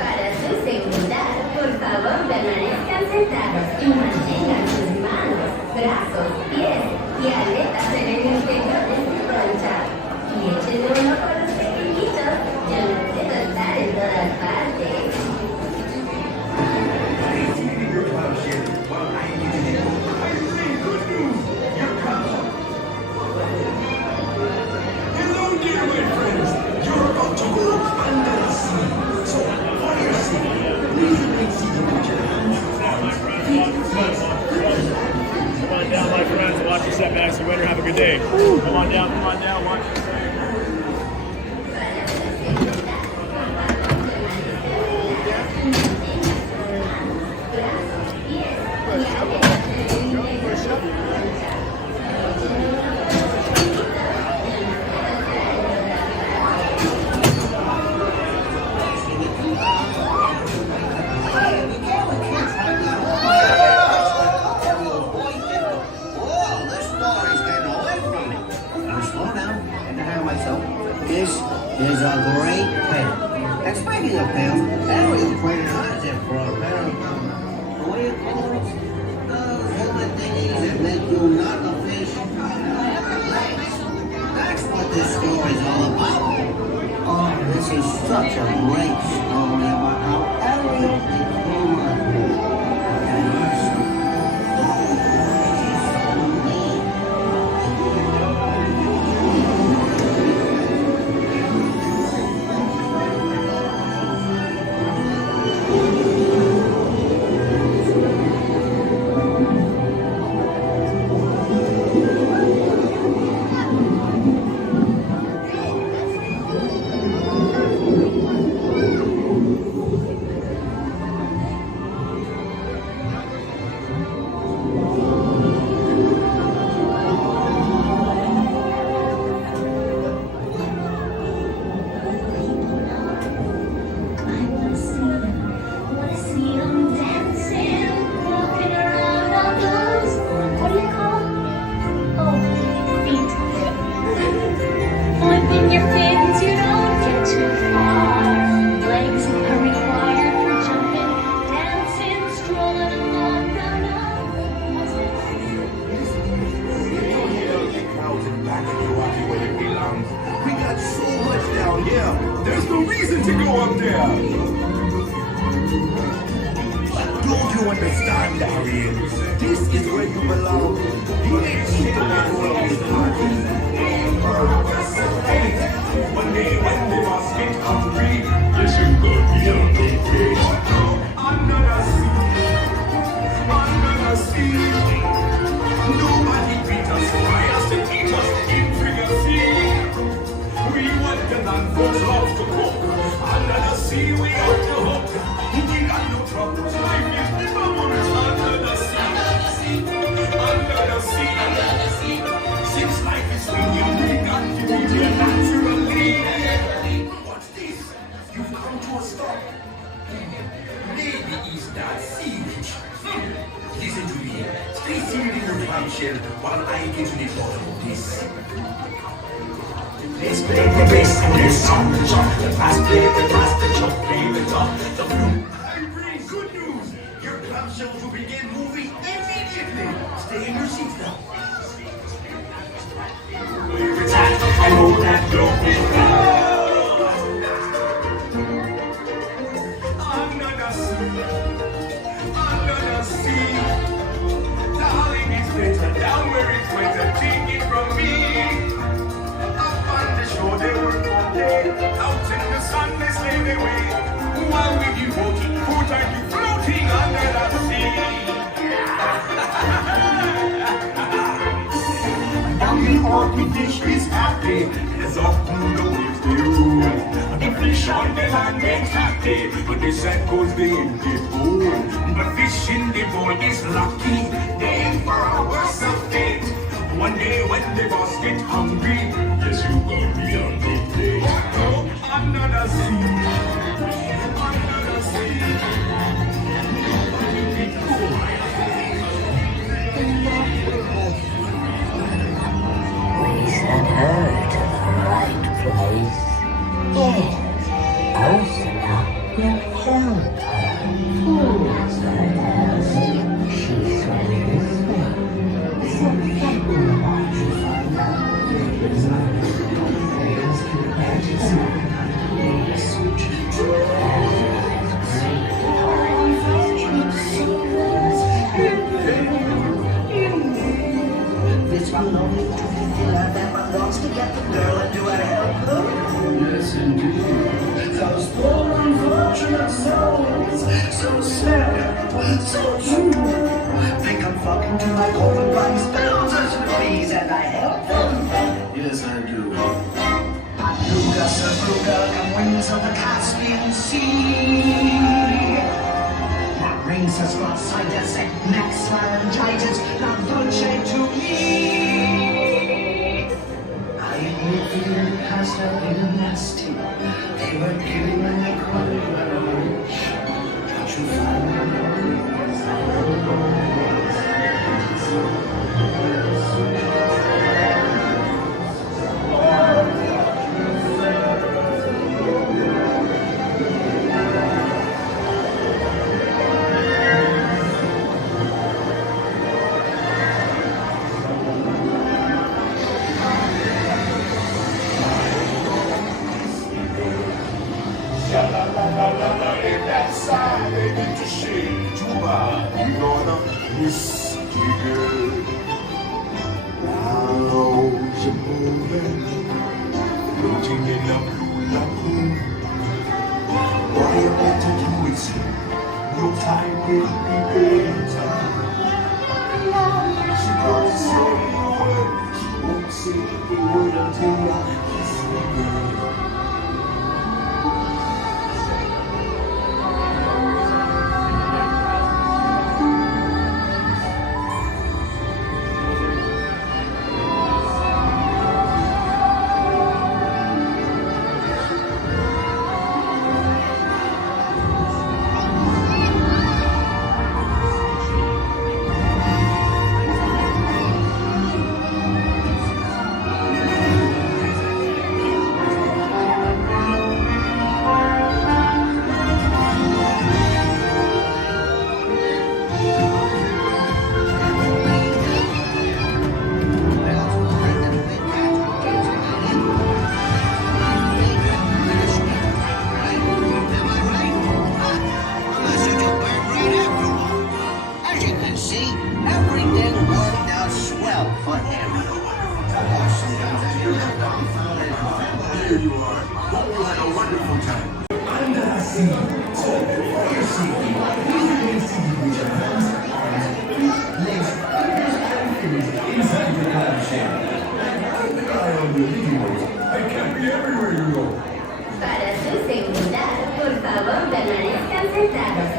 Para su seguridad, por favor permanezcan sentados y mantengan sus manos, brazos, pies y aletas en el interior de su concha. Y échenle un ojo a los pequeñitos, yo no puedo estar en todas partes. Hello, dear my friends. You're about to go under the sea. So, for your sake, please remain seated with your hands, arms, feet, legs. Come on down, my friends. Watch your setbacks. You better have a good day. Come on down, watch your step. This is a great pen. And speaking of pens, Ariel pointed out it for a pair of, what do you call those? Those helmet thingies that make you not a fish. Legs. That's what this story's all about. Oh, this is such a great story about how Ariel became a Understand, Ariel. This is where you belong. You ain't taking that all of this party. One day when they must get hungry, you should go be a big fish. Under the sea. Nobody beat us, try us to teach us intricacy. We want the non-folks love to cook. Under the sea, we have to hook. We got no troubles, life is never under the sea. Under the sea. Since life is swinging, we got to be here naturally. What's this? You've come to a stop. Maybe it's that sea witch. Listen to me. Stay seated in your clamshell while I get to the bottom of this. Let's play the bass and let's song the chop. The fast play the fast, the chop play the top. The blue. I bring good news. Your clamshell will begin moving immediately. Stay in your seats now. Where it's at, I know that don't be under the sea. Under the sea. Darling, it's better down where it's wetter. Take it from me. They work all day, out in the sun they slave away. While we devoted, put are you floating under the sea? Now the orchid fish is happy, as often the waves they rule. The fish on the land makes happy, but the sand goes the empty pool. But fish in the bowl is lucky, they ain't for a worse of fate. One day when the boss get hungry, yes, you will be on the day. Oh, under the sea, under the sea. Nobody can go. We sent her to the right place. Yes, Ursula will help her. She's ready this way. So that will watch you find out. This one only to fulfill her that one wants to get the girl and do her help them. Yes, indeed. Those poor unfortunate souls, so sad, so true. They come flocking to my golden blind spells as please, and I help them. Yes, I do. Luga, Sabruga, come wings of the Caspian Sea. What rings us from Sidus and Max Laryngitis, not Dolce to me. I admit the past have been nasty. They were killing and they cried very much. Don't you find If that side they need to shake too bad, you gonna miss me good. Clouds are moving, floating in a blue lagoon. What you better do is no time will be better. She don't say a word, she won't say a word until I kiss her. Here you are. Hope you had a wonderful time. Under the sea. So, for your safety, please remain seated with your hands, arms, legs, fingers, and feet inside your clam-shaped. Keep an eye on the living rooms. I can't be everywhere you go. Para su seguridad, por favor, permanezcan sentados